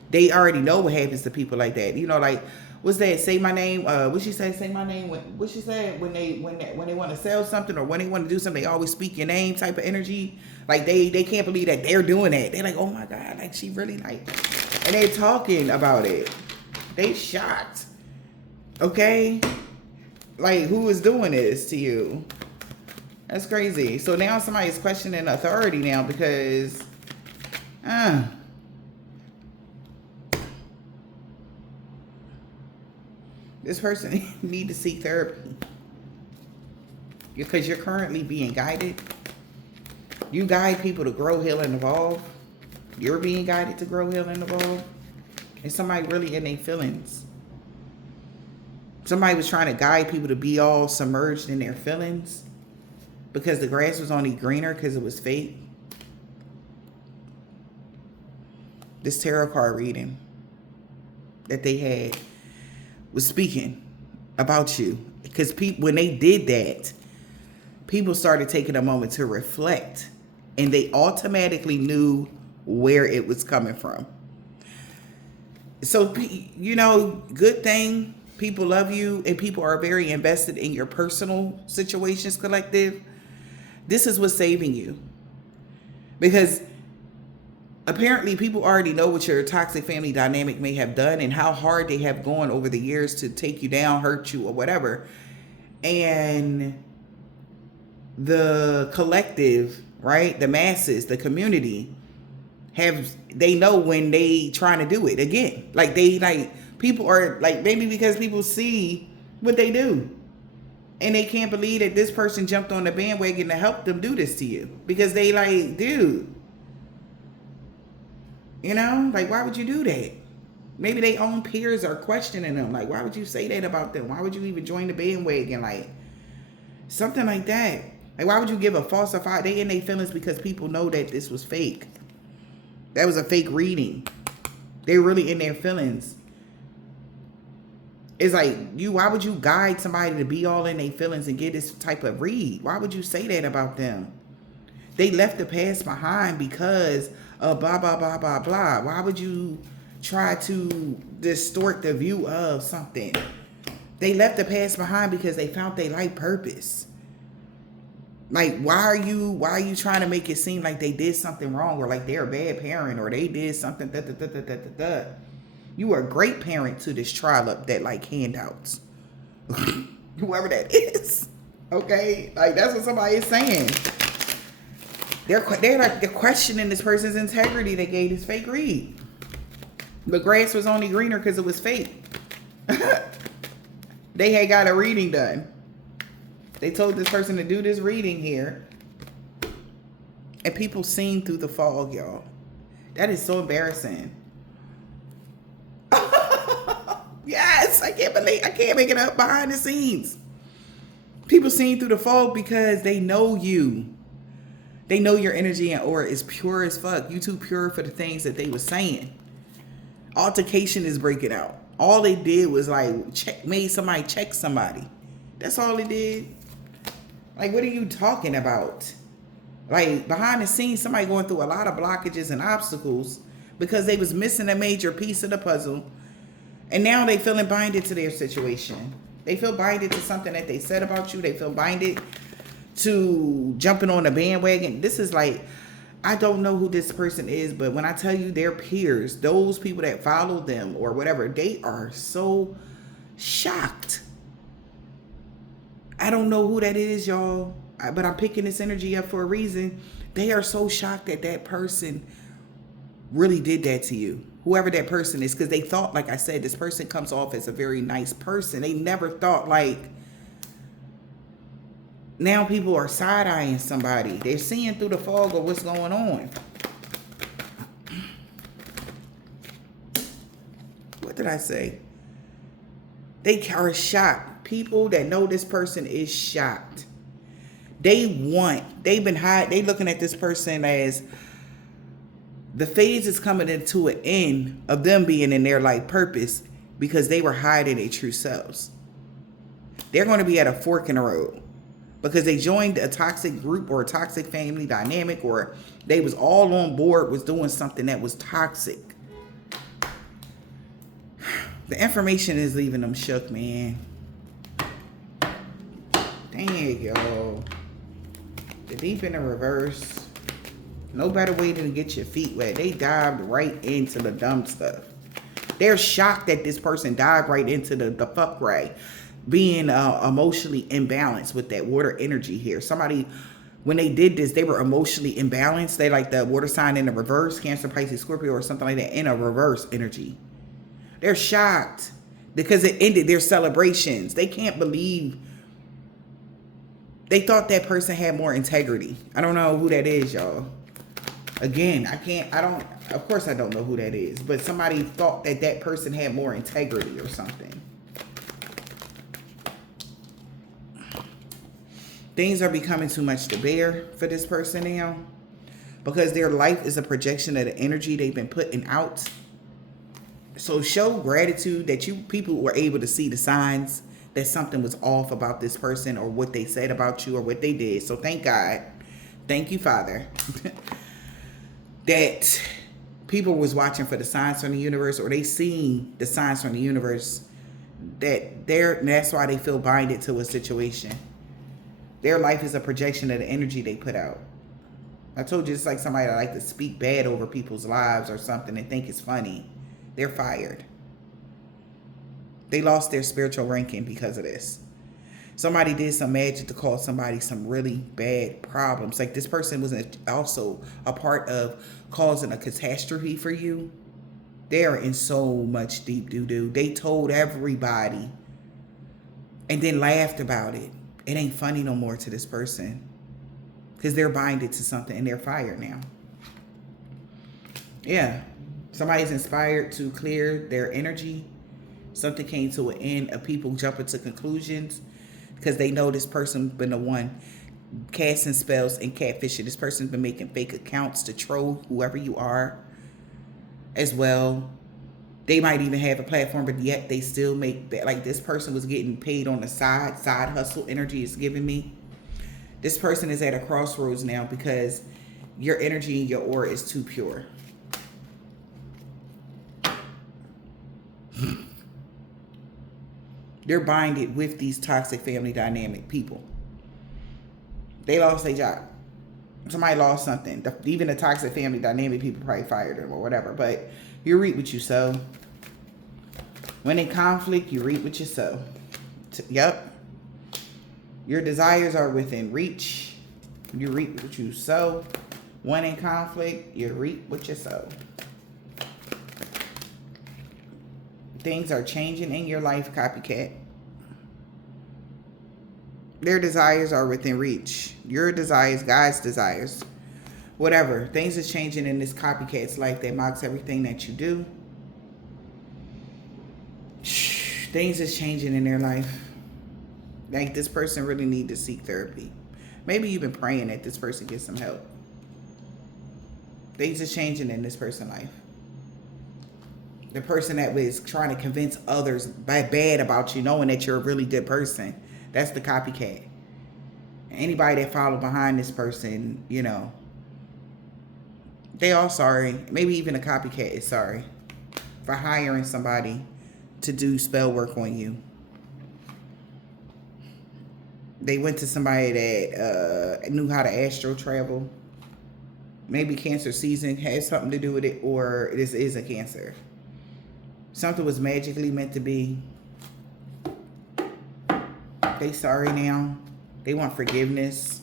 they already know what happens to people like that. Like, what's that? Say my name. What she say? Say my name. What she said when they want to sell something or when they want to do something, they always speak your name type of energy. Like they can't believe that they're doing that. They're like, oh my God, like she really like, and they're talking about it. They shocked. Okay, like who is doing this to you? That's crazy. So now somebody's questioning authority now because, this person need to seek therapy because you're currently being guided. You guide people to grow, heal, and evolve. You're being guided to grow, heal, and evolve. And somebody really in their feelings. Somebody was trying to guide people to be all submerged in their feelings because the grass was only greener because it was fake. This tarot card reading that they had was speaking about you because when they did that, people started taking a moment to reflect and they automatically knew where it was coming from. So, good thing. People love you and people are very invested in your personal situations, collective. This is what's saving you. Because Apparently people already know what your toxic family dynamic may have done and how hard they have gone over the years to take you down, hurt you, or whatever. And the collective, right? The masses, the community they know when they trying to do it again. Like people are like, maybe because people see what they do. And they can't believe that this person jumped on the bandwagon to help them do this to you. Because they like, dude, you know, like, why would you do that? Maybe their own peers are questioning them. Like, why would you say that about them? Why would you even join the bandwagon? Like, something like that. Like, why would you give a falsified? They in their feelings because people know that this was fake. That was a fake reading. They're really in their feelings. It's like, why would you guide somebody to be all in their feelings and get this type of read? Why would you say that about them? They left the past behind because of blah, blah, blah, blah, blah. Why would you try to distort the view of something? They left the past behind because they found their life purpose. Like, why are you trying to make it seem like they did something wrong or like they're a bad parent or they did something, You were a great parent to this trial that like handouts. Whoever that is. Okay? Like, that's what somebody is saying. They're questioning this person's integrity. They gave this fake read. The grass was only greener because it was fake. They had got a reading done. They told this person to do this reading here. And people seen through the fog, y'all. That is so embarrassing. Yes, I can't make it up behind the scenes. People seen through the fog because they know you. They know your energy and aura is pure as fuck. You too pure for the things that they were saying. Altercation is breaking out. All they did was like made somebody check somebody. That's all they did. Like, what are you talking about? Like, behind the scenes, somebody going through a lot of blockages and obstacles because they was missing a major piece of the puzzle. And now they feeling binded to their situation. They feel binded to something that they said about you. They feel binded to jumping on the bandwagon. This is like, I don't know who this person is, but when I tell you their peers, those people that follow them or whatever, they are so shocked. I don't know who that is, y'all, but I'm picking this energy up for a reason. They are so shocked that that person really did that to you, whoever that person is, because they thought, like I said, this person comes off as a very nice person. They never thought, like, now people are side-eyeing somebody. They're seeing through the fog of what's going on. What did I say? They are shocked. People that know this person is shocked. They've been hiding. They looking at this person as the phase is coming into an end of them being in their life purpose because they were hiding their true selves. They're going to be at a fork in the road because they joined a toxic group or a toxic family dynamic, or they was all on board was doing something that was toxic. The information is leaving them shook, man. Dang, yo. The deep in the reverse. No better way than to get your feet wet. They dived right into the dumb stuff. They're shocked that this person dived right into the fuck right. Being emotionally imbalanced with that water energy here. Somebody, when they did this, they were emotionally imbalanced. They like the water sign in the reverse, Cancer, Pisces, Scorpio, or something like that, in a reverse energy. They're shocked because it ended their celebrations. They can't believe. They thought that person had more integrity. I don't know who that is, y'all. Again, of course I don't know who that is, but somebody thought that that person had more integrity or something. Things are becoming too much to bear for this person now because their life is a projection of the energy they've been putting out. So show gratitude that you people were able to see the signs that something was off about this person or what they said about you or what they did. So thank God. Thank you, Father. That people was watching for the signs from the universe, or they seen the signs from the universe that's why they feel binded to a situation. Their life is a projection of the energy they put out. I told you it's like somebody that like to speak bad over people's lives or something and think it's funny. They're fired. They lost their spiritual ranking because of this. Somebody did some magic to cause somebody some really bad problems. Like this person was also a part of causing a catastrophe for you. They are in so much deep doo-doo. They told everybody and then laughed about it. It ain't funny no more to this person because they're binded to something and they're fired now. Yeah. Somebody's inspired to clear their energy. Something came to an end of people jumping to conclusions because they know this person's been the one casting spells and catfishing. This person's been making fake accounts to troll whoever you are as well. They might even have a platform, but yet they still make that. Like this person was getting paid on the side hustle energy is giving me. This person is at a crossroads now because your energy and your aura is too pure. They're binded with these toxic family dynamic people. They lost their job. Somebody lost something. Even the toxic family dynamic people probably fired them or whatever. But you reap what you sow. When in conflict, you reap what you sow. Yep. Your desires are within reach. You reap what you sow. When in conflict, you reap what you sow. Things are changing in your life, copycat. Their desires are within reach. Your desires, God's desires, whatever. Things are changing in this copycat's life that mocks everything that you do. Things is changing in their life. Like this person really need to seek therapy. Maybe you've been praying that this person gets some help. Things are changing in this person's life. The person that was trying to convince others bad about you, knowing that you're a really good person. That's the copycat. Anybody that followed behind this person, you know, they all sorry. Maybe even a copycat is sorry for hiring somebody to do spell work on you. They went to somebody that knew how to astral travel. Maybe cancer season has something to do with it, or this is a cancer. Something was magically meant to be. They sorry now. They want forgiveness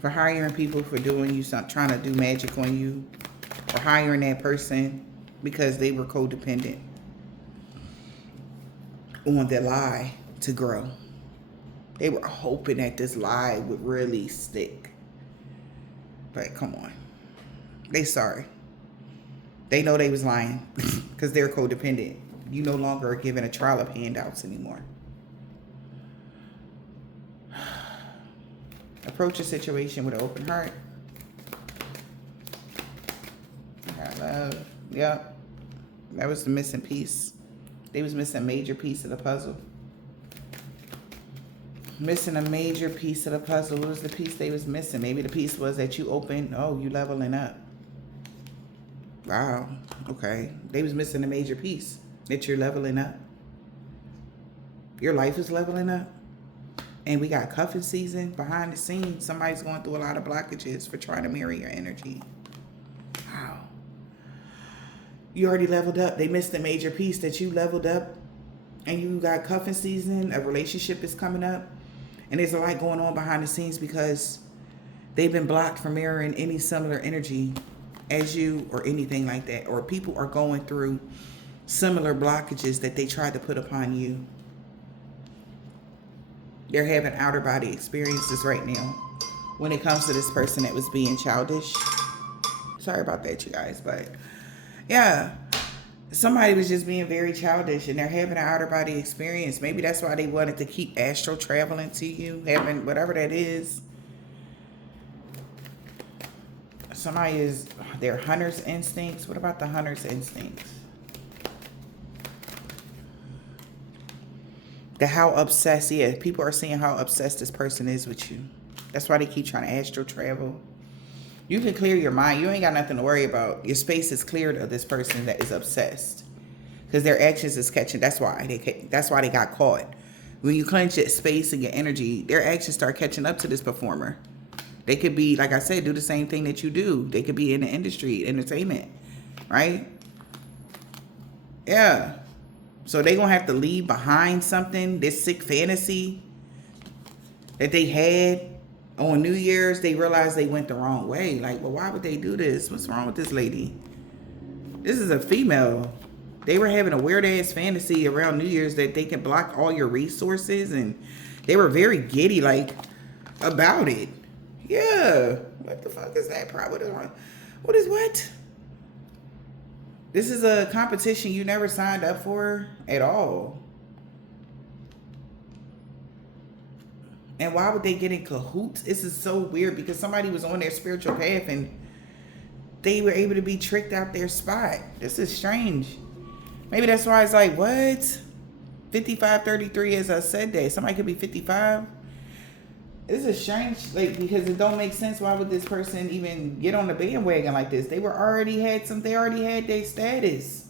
for hiring people for doing you something, trying to do magic on you, or hiring that person because they were codependent on the lie to grow. They were hoping that this lie would really stick. But come on. They sorry. They know they was lying because they're codependent. You no longer are given a trial of handouts anymore. Approach a situation with an open heart. I got love. Yep. That was the missing piece. They was missing a major piece of the puzzle. Missing a major piece of the puzzle. What was the piece they was missing? Maybe the piece was that you open. Oh, you leveling up. Wow. Okay. They was missing a major piece that you're leveling up. Your life is leveling up. And we got cuffing season behind the scenes. Somebody's going through a lot of blockages for trying to mirror your energy. Wow. You already leveled up. They missed a major piece that you leveled up. And you got cuffing season. A relationship is coming up. And there's a lot going on behind the scenes because they've been blocked from mirroring any similar energy as you or anything like that. Or people are going through similar blockages that they tried to put upon you. They're having outer body experiences right now when it comes to this person that was being childish. Sorry about that, you guys, but yeah, somebody was just being very childish and they're having an outer body experience. Maybe that's why they wanted to keep astral traveling to you, having whatever that is. Somebody is their hunter's instincts. What about the hunter's instincts? How obsessed, yeah, people are seeing how obsessed this person is with you. That's why they keep trying to astral travel. You can clear your mind. You ain't got nothing to worry about. Your space is cleared of this person that is obsessed. Because their actions is catching. That's why they got caught. When you clench your space and your energy, their actions start catching up to this performer. They could be, like I said, do the same thing that you do. They could be in the industry, entertainment, right? Yeah. So they gonna have to leave behind something, this sick fantasy that they had on New Year's. They realized they went the wrong way. Like, well, why would they do this? What's wrong with this lady? This is a female. They were having a weird ass fantasy around New Year's that they can block all your resources, and they were very giddy like about it. Yeah. What the fuck is that? Probably wrong. What is what? This is a competition you never signed up for at all. And why would they get in cahoots? This is so weird because somebody was on their spiritual path and they were able to be tricked out their spot. This is strange. Maybe that's why it's like, what? 5533, as I said that. Somebody could be 55. This is strange, like, because it don't make sense. Why would this person even get on the bandwagon like this? They already had their status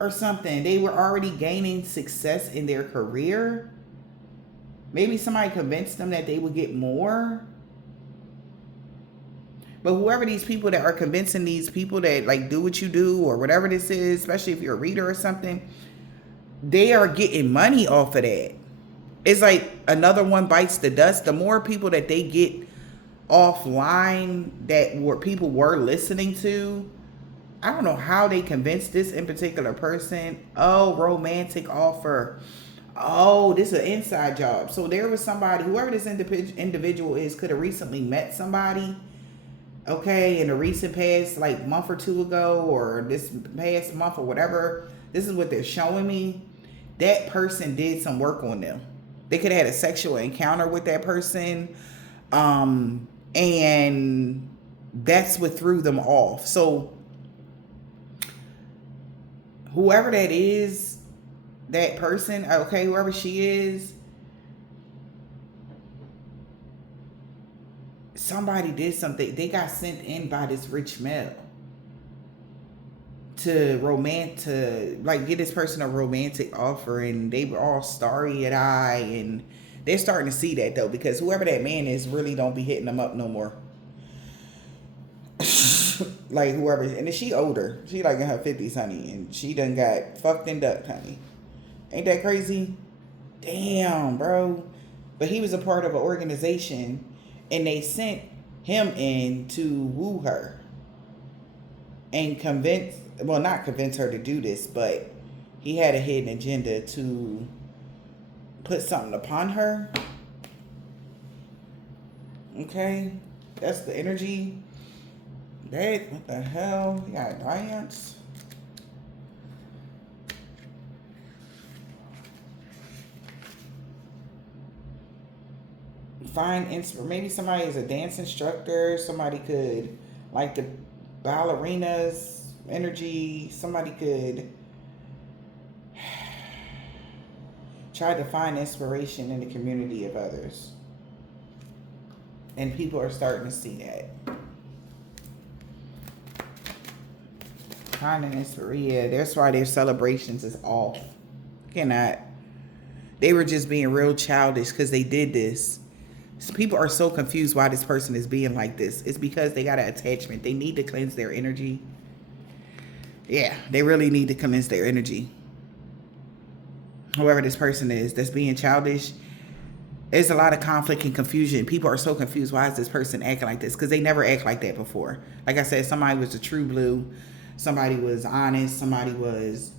or something. They were already gaining success in their career. Maybe somebody convinced them that they would get more. But whoever these people that are convincing these people that like do what you do or whatever this is, especially if you're a reader or something, they are getting money off of that. It's like another one bites the dust. The more people that they get offline that people were listening to, I don't know how they convinced this in particular person. Oh, romantic offer. Oh, this is an inside job. So there was somebody, whoever this individual is, could have recently met somebody, okay, in a recent past, like month or two ago, or this past month or whatever. This is what they're showing me. That person did some work on them. They could have had a sexual encounter with that person, and that's what threw them off. So whoever that is, that person, okay, whoever she is, somebody did something. They got sent in by this rich male to get this person a romantic offer, and they were all starry-eyed, and they're starting to see that though, because whoever that man is really don't be hitting them up no more. Like whoever, and she older, she like in her 50s, honey, and she done got fucked and ducked, honey. Ain't that crazy? Damn, bro. But he was a part of an organization, and they sent him in to woo her and not convince her to do this, but he had a hidden agenda to put something upon her. Okay, that's the energy. What the hell? You got giants. Find maybe somebody is a dance instructor. Somebody could like the ballerinas energy. Somebody could try to find inspiration in the community of others, and people are starting to see that. Finding inspiration. Yeah, that's why their celebrations is off. They were just being real childish because they did this. So people are so confused why this person is being like this. It's because they got an attachment. They need to cleanse their energy. Yeah, they really need to cleanse their energy. Whoever this person is that's being childish, there's a lot of conflict and confusion. People are so confused. Why is this person acting like this? Because they never act like that before. Like I said, somebody was a true blue. Somebody was honest. Somebody was,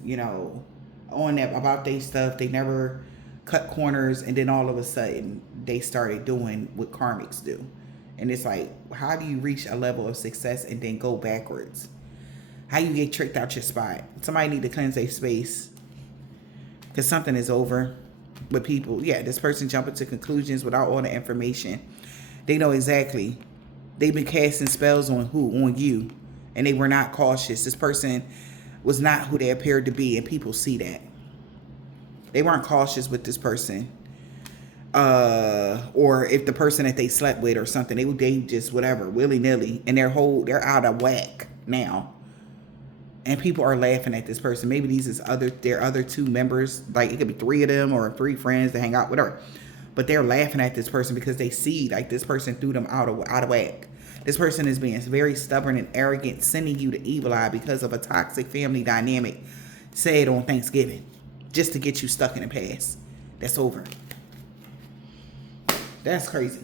on that about their stuff. They never cut corners, and then all of a sudden they started doing what karmics do. And it's like, how do you reach a level of success and then go backwards? How you get tricked out your spot? Somebody need to cleanse their space, because something is over with people. Yeah, this person jumping to conclusions without all the information. They know exactly. They've been casting spells on who? On you. And they were not cautious. This person was not who they appeared to be, and people see that. They weren't cautious with this person. Or if the person that they slept with or something, they just whatever, willy-nilly, and they're out of whack now. And people are laughing at this person. Maybe these is their other two members, like it could be three of them or three friends that hang out, whatever. but they're laughing at this person because they see like this person threw them out of whack. This person is being very stubborn and arrogant, sending you the evil eye because of a toxic family dynamic said on Thanksgiving, just to get you stuck in the past. That's over. That's crazy.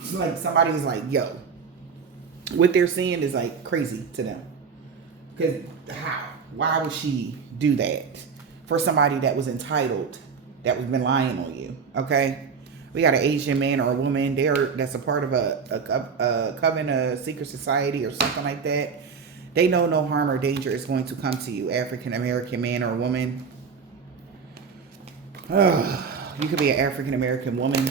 It's like somebody's like, yo, what they're seeing is like crazy to them. Because how? Why would she do that for somebody that was entitled, that was been lying on you? Okay, we got an Asian man or a woman there that's a part of a coven, a secret society or something like that. They know no harm or danger is going to come to you. African American man or woman. Oh, you could be an African American woman.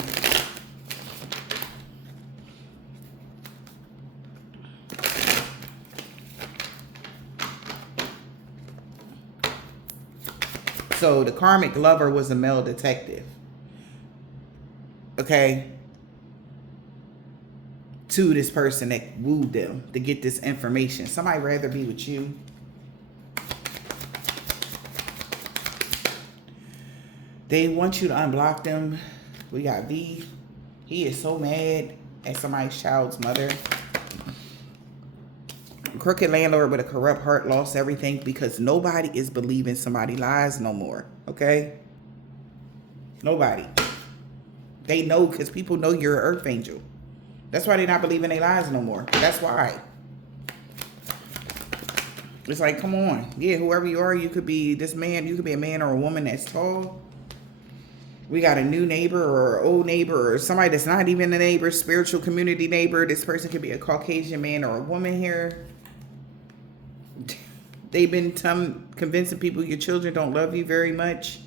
So the karmic lover was a male detective. Okay. To this person that wooed them to get this information. Somebody rather be with you. They want you to unblock them. We got V. He is so mad at somebody's child's mother. Crooked landlord with a corrupt heart lost everything because nobody is believing somebody's lies no more. Okay? Nobody. They know because people know you're an earth angel. That's why they're not believing their lies no more. That's why. It's like, come on. Yeah, whoever you are, you could be this man. You could be a man or a woman that's tall. We got a new neighbor or an old neighbor or somebody that's not even a neighbor, spiritual community neighbor. This person could be a Caucasian man or a woman here. They've been convincing people your children don't love you very much.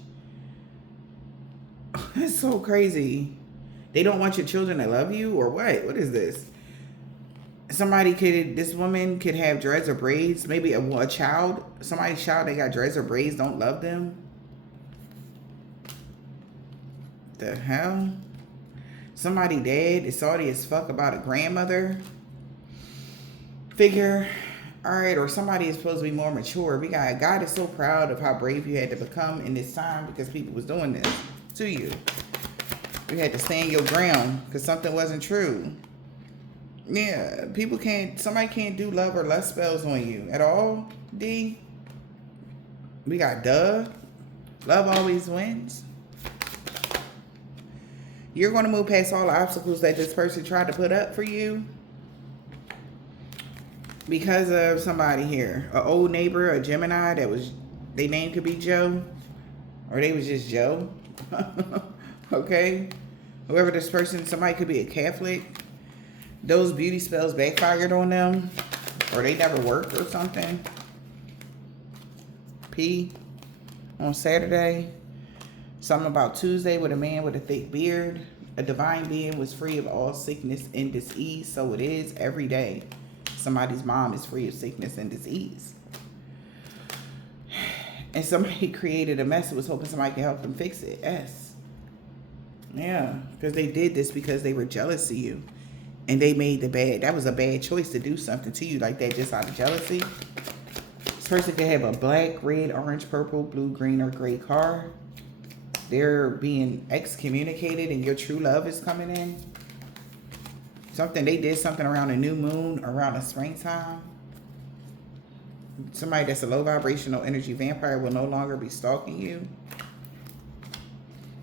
That's so crazy. They don't want your children to love you or what? What is this? This woman could have dreads or braids. Maybe a child, somebody's child that got dreads or braids don't love them. The hell? Somebody dead is salty as fuck about a grandmother figure. All right, or somebody is supposed to be more mature. We got God is so proud of how brave you had to become in this time because people was doing this to you. You had to stand your ground because something wasn't true. Yeah, somebody can't do love or lust spells on you at all, D. We got duh. Love always wins. You're going to move past all the obstacles that this person tried to put up for you because of somebody here. An old neighbor, a Gemini their name could be Joe, or they was just Joe. Okay? Whoever this person, somebody could be a Catholic. Those beauty spells backfired on them, or they never worked or something. P on Saturday. Something about Tuesday with a man with a thick beard. A divine being was free of all sickness and disease. So it is every day. Somebody's mom is free of sickness and disease. And somebody created a mess and was hoping somebody could help them fix it. Yes. Yeah. Because they did this because they were jealous of you. And they made that was a bad choice to do something to you like that just out of jealousy. This person could have a black, red, orange, purple, blue, green, or gray car. They're being excommunicated and your true love is coming in. They did something around a new moon, around the springtime. Somebody that's a low vibrational energy vampire will no longer be stalking you.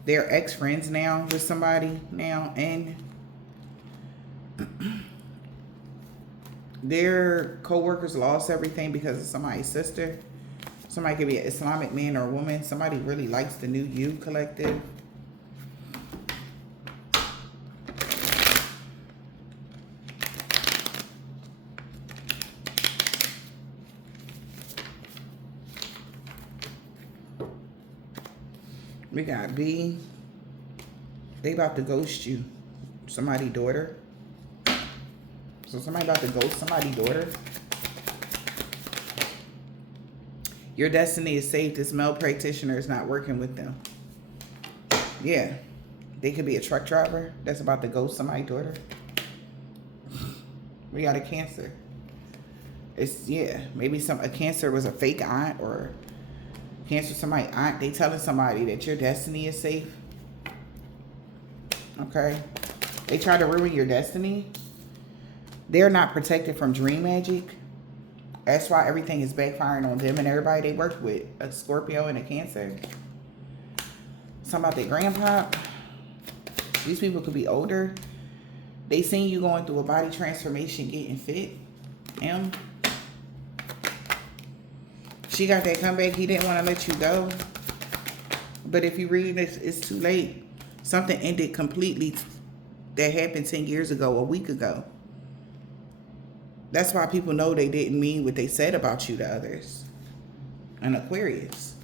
They're ex-friends now with somebody now, and their co-workers lost everything because of somebody's sister. Somebody could be an Islamic man or woman. Somebody really likes the New You collective. We got B. They about to ghost you. Somebody's daughter. So somebody about to ghost somebody's daughter. Your destiny is safe. This male practitioner is not working with them. Yeah. They could be a truck driver that's about to ghost somebody's daughter. We got a Cancer. Maybe a Cancer was a fake aunt, or Cancer somebody's aunt. They telling somebody that your destiny is safe. Okay? They try to ruin your destiny. They're not protected from dream magic. That's why everything is backfiring on them and everybody they work with. A Scorpio and a Cancer. Something about their grandpa. These people could be older. They seen you going through a body transformation, getting fit. She got that comeback. He didn't want to let you go. But if you read this, it's too late. Something ended completely that happened 10 years ago, a week ago. That's why people know they didn't mean what they said about you to others. An Aquarius.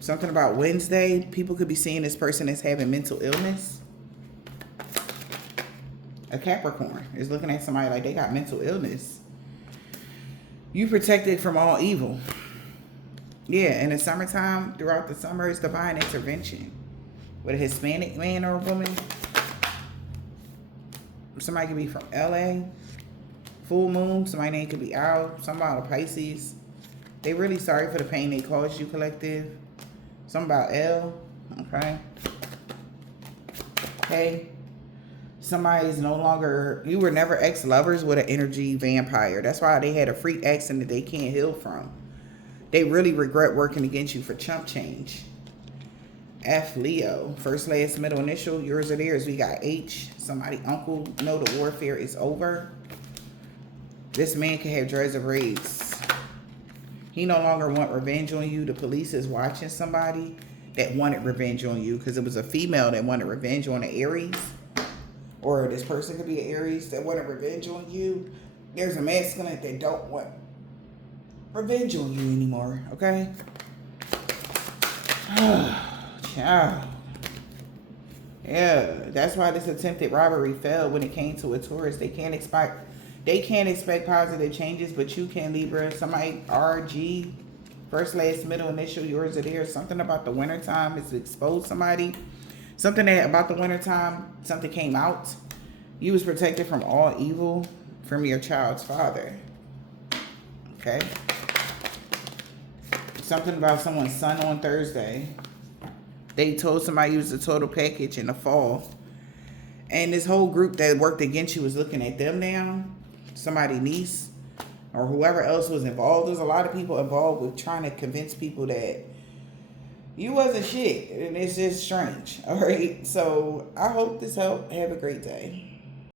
Something about Wednesday. People could be seeing this person as having mental illness. A Capricorn is looking at somebody like they got mental illness. You protected from all evil. Yeah, in the summertime, throughout the summer, it's divine intervention. With a Hispanic man or a woman. Somebody could be from LA. Full moon, somebody's name could be Al. Somebody about Pisces. They really sorry for the pain they caused you, collective. Something about L. Okay. Okay. Somebody's no longer, you were never ex-lovers with an energy vampire. That's why they had a freak accident that they can't heal from. They really regret working against you for chump change. F, Leo. First, last, middle, initial. Yours or theirs. We got H. Somebody, uncle. No, the warfare is over. This man can have dreads of raids. He no longer want revenge on you. The police is watching somebody that wanted revenge on you because it was a female that wanted revenge on an Aries. Or this person could be an Aries that wanted revenge on you. There's a masculine that don't want revenge on you anymore, okay? Ciao. Yeah, that's why this attempted robbery failed when it came to a Taurus. They can't expect positive changes, but you can, Libra. Somebody, RG, first, last, middle, initial, yours or theirs. Something about the wintertime is to expose somebody. Something that about the wintertime, something came out. You was protected from all evil from your child's father. Okay. Something about someone's son on Thursday. They told somebody you was a total package in the fall. And this whole group that worked against you was looking at them now. Somebody's niece or whoever else was involved. There's a lot of people involved with trying to convince people that you wasn't shit. And it's just strange. All right. So I hope this helped. Have a great day.